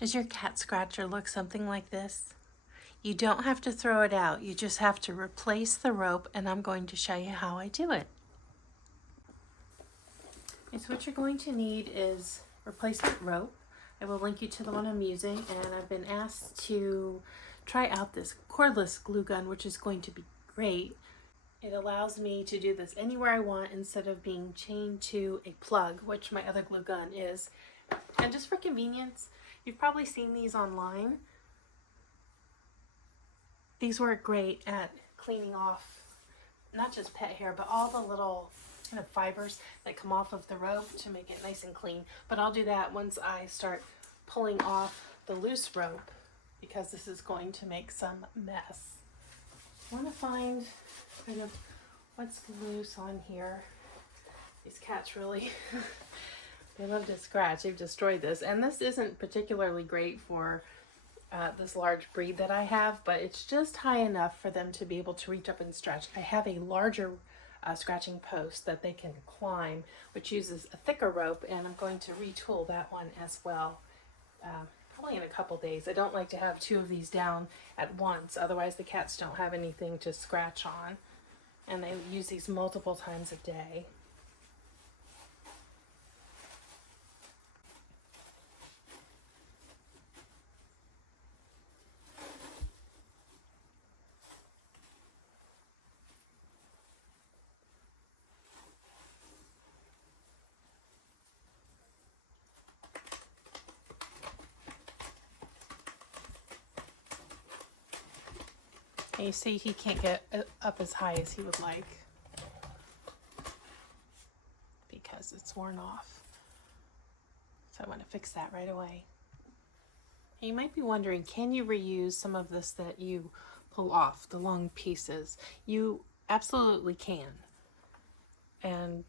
Does your cat scratcher look something like this? You don't have to throw it out. You just have to replace the rope, and I'm going to show you how I do it. Okay, so what you're going to need is replacement rope. I will link you to the one I'm using, and I've been asked to try out this cordless glue gun, which is going to be great. It allows me to do this anywhere I want instead of being chained to a plug, which my other glue gun is. And just for convenience, you've probably seen these online. These work great at cleaning off not just pet hair, but all the little kind of fibers that come off of the rope to make it nice and clean. But I'll do that once I start pulling off the loose rope, because this is going to make some mess. I want to find kind of what's loose on here. These cats really, they love to scratch. They've destroyed this. And this isn't particularly great for this large breed that I have, but it's just high enough for them to be able to reach up and stretch. I have a larger scratching post that they can climb, which uses a thicker rope, and I'm going to retool that one as well, probably in a couple days. I don't like to have two of these down at once, otherwise the cats don't have anything to scratch on, and they use these multiple times a day. And you see he can't get up as high as he would like because it's worn off. So I want to fix that right away. And you might be wondering, can you reuse some of this that you pull off, the long pieces? You absolutely can. And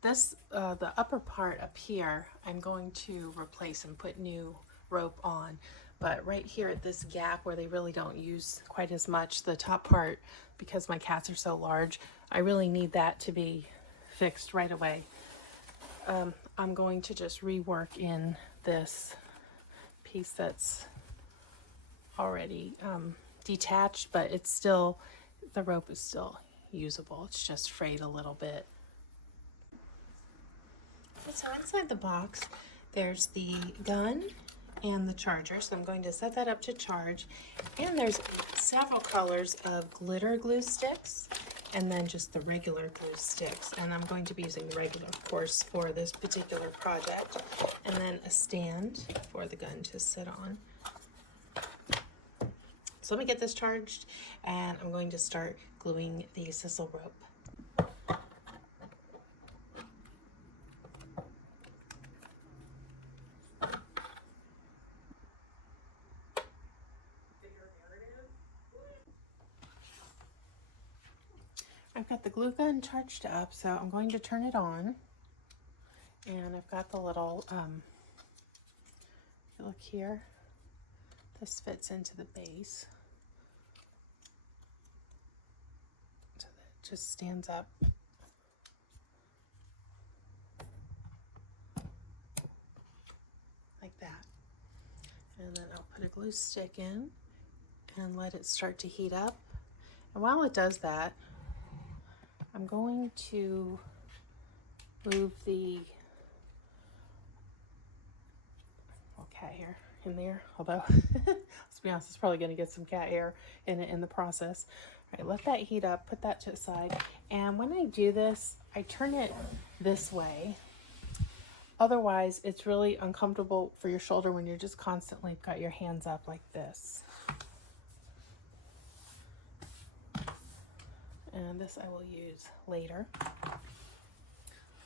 this, the upper part up here, I'm going to replace and put new rope on. But right here at this gap where they really don't use quite as much, the top part, because my cats are so large, I really need that to be fixed right away. I'm going to just rework in this piece that's already detached, but it's still, the rope is still usable. It's just frayed a little bit. So inside the box, there's the gun and the charger, so I'm going to set that up to charge. And there's several colors of glitter glue sticks, and then just the regular glue sticks. And I'm going to be using regular, of course, for this particular project. And then a stand for the gun to sit on. So let me get this charged, and I'm going to start gluing the sisal rope. I've got the glue gun charged up, so I'm going to turn it on. And I've got the little, look here, this fits into the base. So that it just stands up. Like that. And then I'll put a glue stick in and let it start to heat up. And while it does that, I'm going to move the cat hair in there, although let's be honest, it's probably going to get some cat hair in it in the process. All right, let that heat up, put that to the side, and when I do this, I turn it this way. Otherwise, it's really uncomfortable for your shoulder when you're just constantly got your hands up like this. And this I will use later.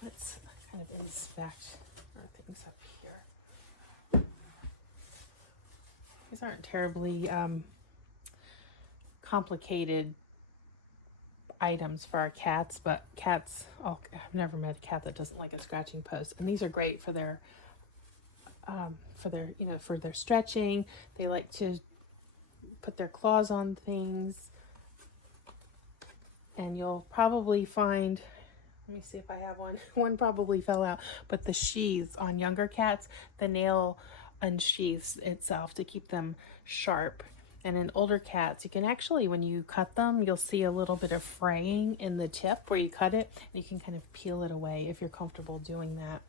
Let's kind of inspect our things up here. These aren't terribly complicated items for our cats, but cats, oh, I've never met a cat that doesn't like a scratching post. And these are great for their for their stretching. They like to put their claws on things. And you'll probably find, let me see if I have one. One probably fell out, but the sheaths on younger cats, the nail unsheaths itself to keep them sharp. And in older cats, you can actually, when you cut them, you'll see a little bit of fraying in the tip where you cut it, and you can kind of peel it away if you're comfortable doing that.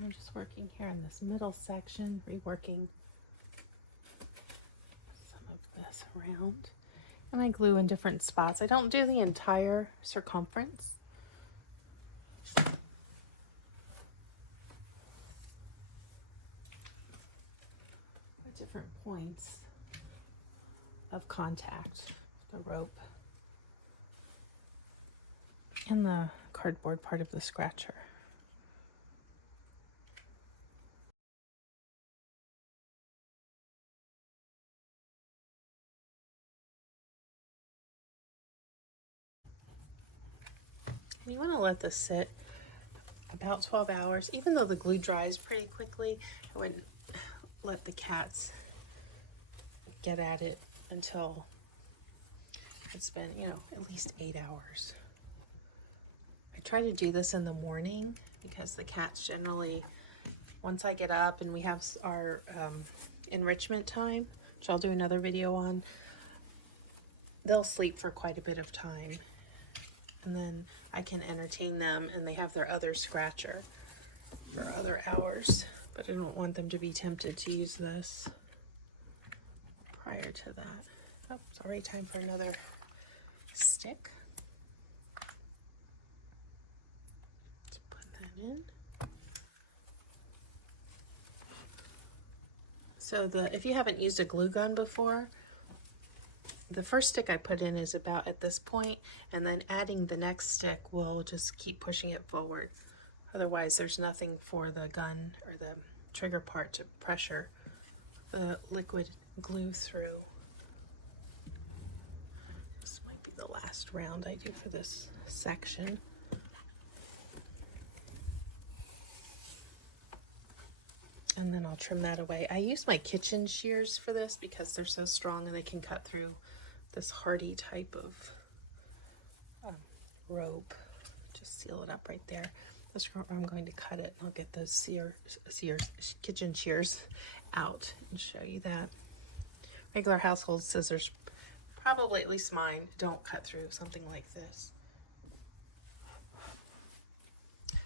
I'm just working here in this middle section, reworking some of this around. And I glue in different spots. I don't do the entire circumference. At different points of contact, the rope and the cardboard part of the scratcher. And you want to let this sit about 12 hours. Even though the glue dries pretty quickly, I wouldn't let the cats get at it until it's been, at least 8 hours. I try to do this in the morning because the cats generally, once I get up and we have our enrichment time, which I'll do another video on, they'll sleep for quite a bit of time. And then I can entertain them and they have their other scratcher for other hours. But I don't want them to be tempted to use this prior to that. Oh, it's already time for another stick. Let's put that in. So if you haven't used a glue gun before, the first stick I put in is about at this point, and then adding the next stick will just keep pushing it forward. Otherwise, there's nothing for the gun or the trigger part to pressure the liquid glue through. This might be the last round I do for this section. And then I'll trim that away. I use my kitchen shears for this because they're so strong and they can cut through this hardy type of rope. Just seal it up right there. That's where I'm going to cut it. I'll get those kitchen shears out and show you that. Regular household scissors, probably at least mine, don't cut through something like this.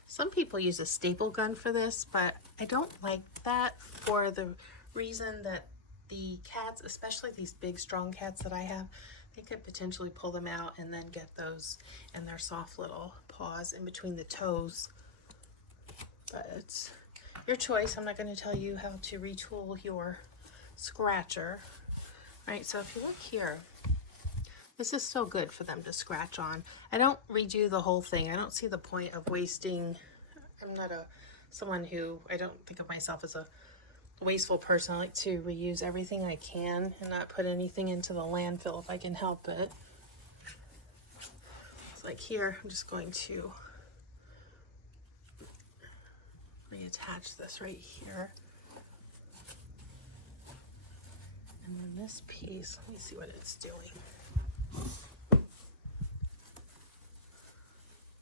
Some people use a staple gun for this, but I don't like that for the reason that the cats, especially these big strong cats that I have, they could potentially pull them out and then get those in their soft little paws in between the toes. But it's your choice. I'm not going to tell you how to retool your scratcher. Right, so if you look here, this is still good for them to scratch on. I don't redo the whole thing. I don't see the point of wasting. I'm not someone who, I don't think of myself as a wasteful person. I like to reuse everything I can and not put anything into the landfill if I can help it. It's like here, I'm just going to reattach this right here. And then this piece, let me see what it's doing.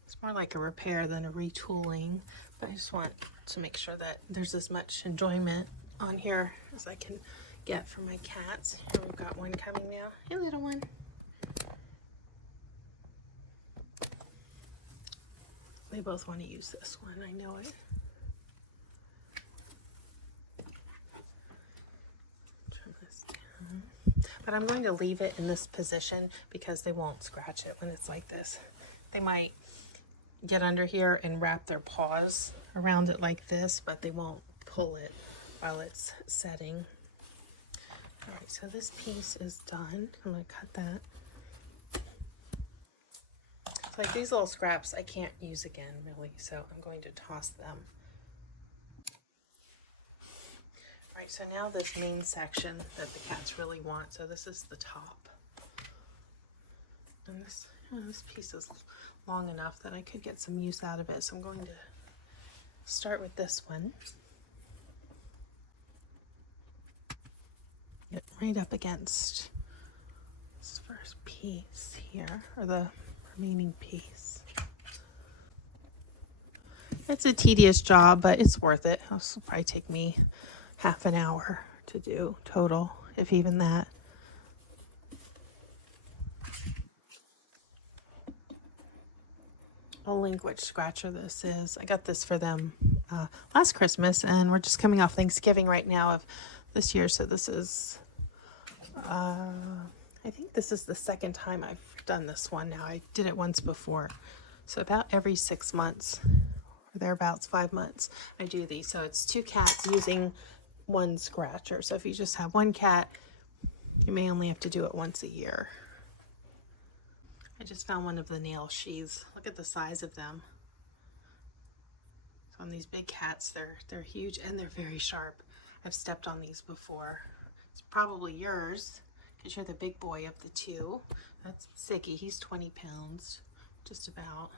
It's more like a repair than a retooling, but I just want to make sure that there's as much enjoyment on here as I can get for my cats. Here we've got one coming now. Hey, little one. They both want to use this one, I know it. Turn this down. But I'm going to leave it in this position because they won't scratch it when it's like this. They might get under here and wrap their paws around it like this, but they won't pull it while it's setting. All right, so this piece is done. I'm going to cut that. It's like these little scraps I can't use again, really, so I'm going to toss them. All right, so now this main section that the cats really want. So this is the top. And this piece is long enough that I could get some use out of it. So I'm going to start with this one. Get right up against this piece here, or the remaining piece. It's a tedious job, but it's worth it. It'll probably take me half an hour to do total, if even that. I'll link which scratcher this is. I got this for them last Christmas, and we're just coming off Thanksgiving right now of this year. So this is, I think this is the second time I've done this one now. I did it once before. So about every 6 months, or thereabouts 5 months, I do these. So it's 2 cats using 1 scratcher. So if you just have 1 cat, you may only have to do it once a year. I just found one of the nail sheaths. Look at the size of them. So on these big cats, they're huge and they're very sharp. I've stepped on these before. It's probably yours because you're the big boy of the 2. That's Sicky. He's 20 pounds, just about.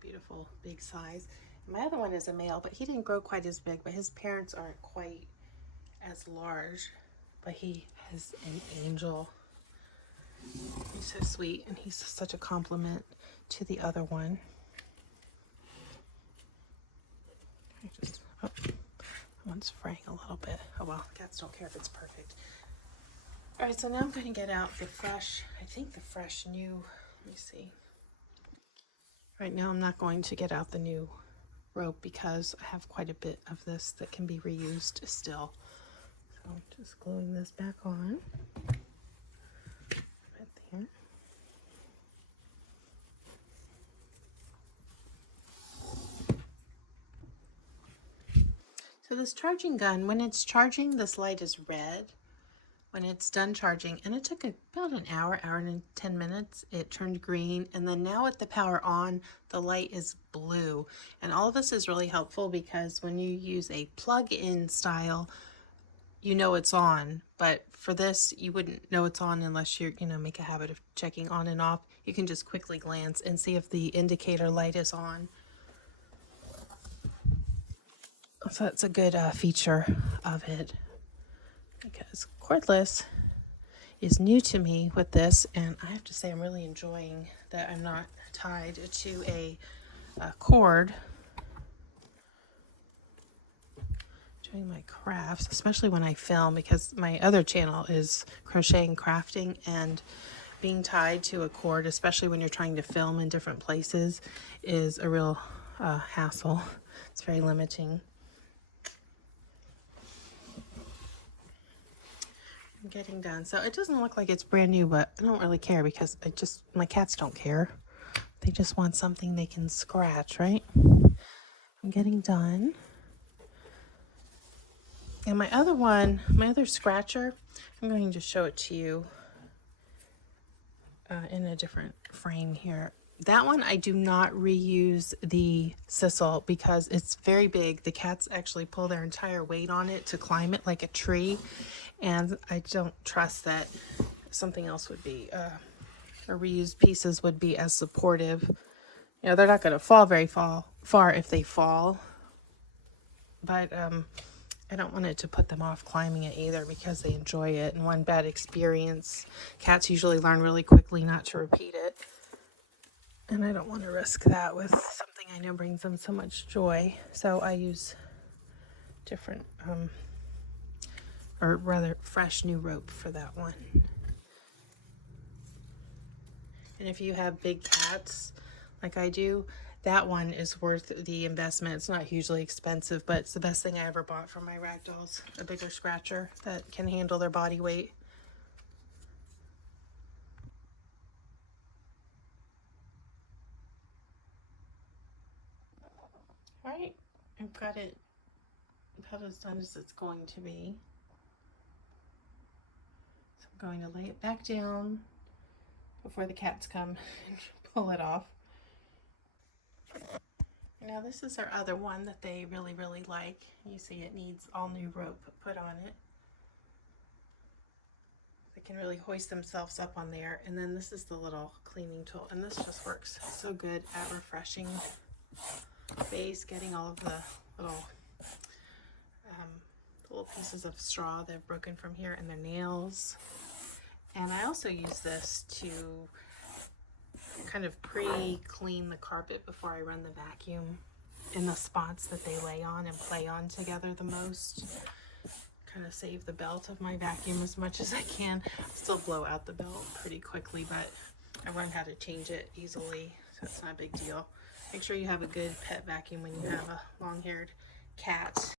Beautiful big size. My other one is a male, but he didn't grow quite as big, but his parents aren't quite as large, but he has an angel. He's so sweet, and he's such a compliment to the other one. That one's fraying a little bit. Oh well, cats don't care if it's perfect. All right, so now I'm going to get out the fresh, I think the fresh new, let me see. Right now I'm not going to get out the new rope because I have quite a bit of this that can be reused still. So I'm just gluing this back on. Right there. So this charging gun, when it's charging, this light is red. When it's done charging, and it took about an hour and 10 minutes, it turned green. And then now with the power on, the light is blue. And all of this is really helpful because when you use a plug-in style, you know it's on. But for this, you wouldn't know it's on unless you're, make a habit of checking on and off. You can just quickly glance and see if the indicator light is on. So that's a good feature of it, because cordless is new to me with this, and I have to say I'm really enjoying that I'm not tied to a cord doing my crafts, especially when I film, because my other channel is crocheting, crafting, and being tied to a cord, especially when you're trying to film in different places, is a real hassle. It's very limiting. I'm getting done. So it doesn't look like it's brand new, but I don't really care because my cats don't care. They just want something they can scratch, right? I'm getting done. And my other scratcher, I'm going to show it to you in a different frame here. That one, I do not reuse the sisal because it's very big. The cats actually pull their entire weight on it to climb it like a tree. And I don't trust that something else would be, or reused pieces would be as supportive. They're not going to fall very far if they fall. But I don't want it to put them off climbing it either because they enjoy it. And one bad experience, cats usually learn really quickly not to repeat it. And I don't want to risk that with something I know brings them so much joy. So I use different, or rather fresh new rope for that one. And if you have big cats like I do, that one is worth the investment. It's not hugely expensive, but it's the best thing I ever bought for my Ragdolls, a bigger scratcher that can handle their body weight. All right, I've got it about as done as it's going to be. So I'm going to lay it back down before the cats come and pull it off. Now this is our other one that they really, really like. You see it needs all new rope put on it. They can really hoist themselves up on there. And then this is the little cleaning tool. And this just works so good at refreshing face, getting all of the little pieces of straw they've broken from here and their nails. And I also use this to kind of pre-clean the carpet before I run the vacuum in the spots that they lay on and play on together the most. Kind of save the belt of my vacuum as much as I can. I still blow out the belt pretty quickly, but I learned how to change it easily, so it's not a big deal. Make sure you have a good pet vacuum when you have a long-haired cat.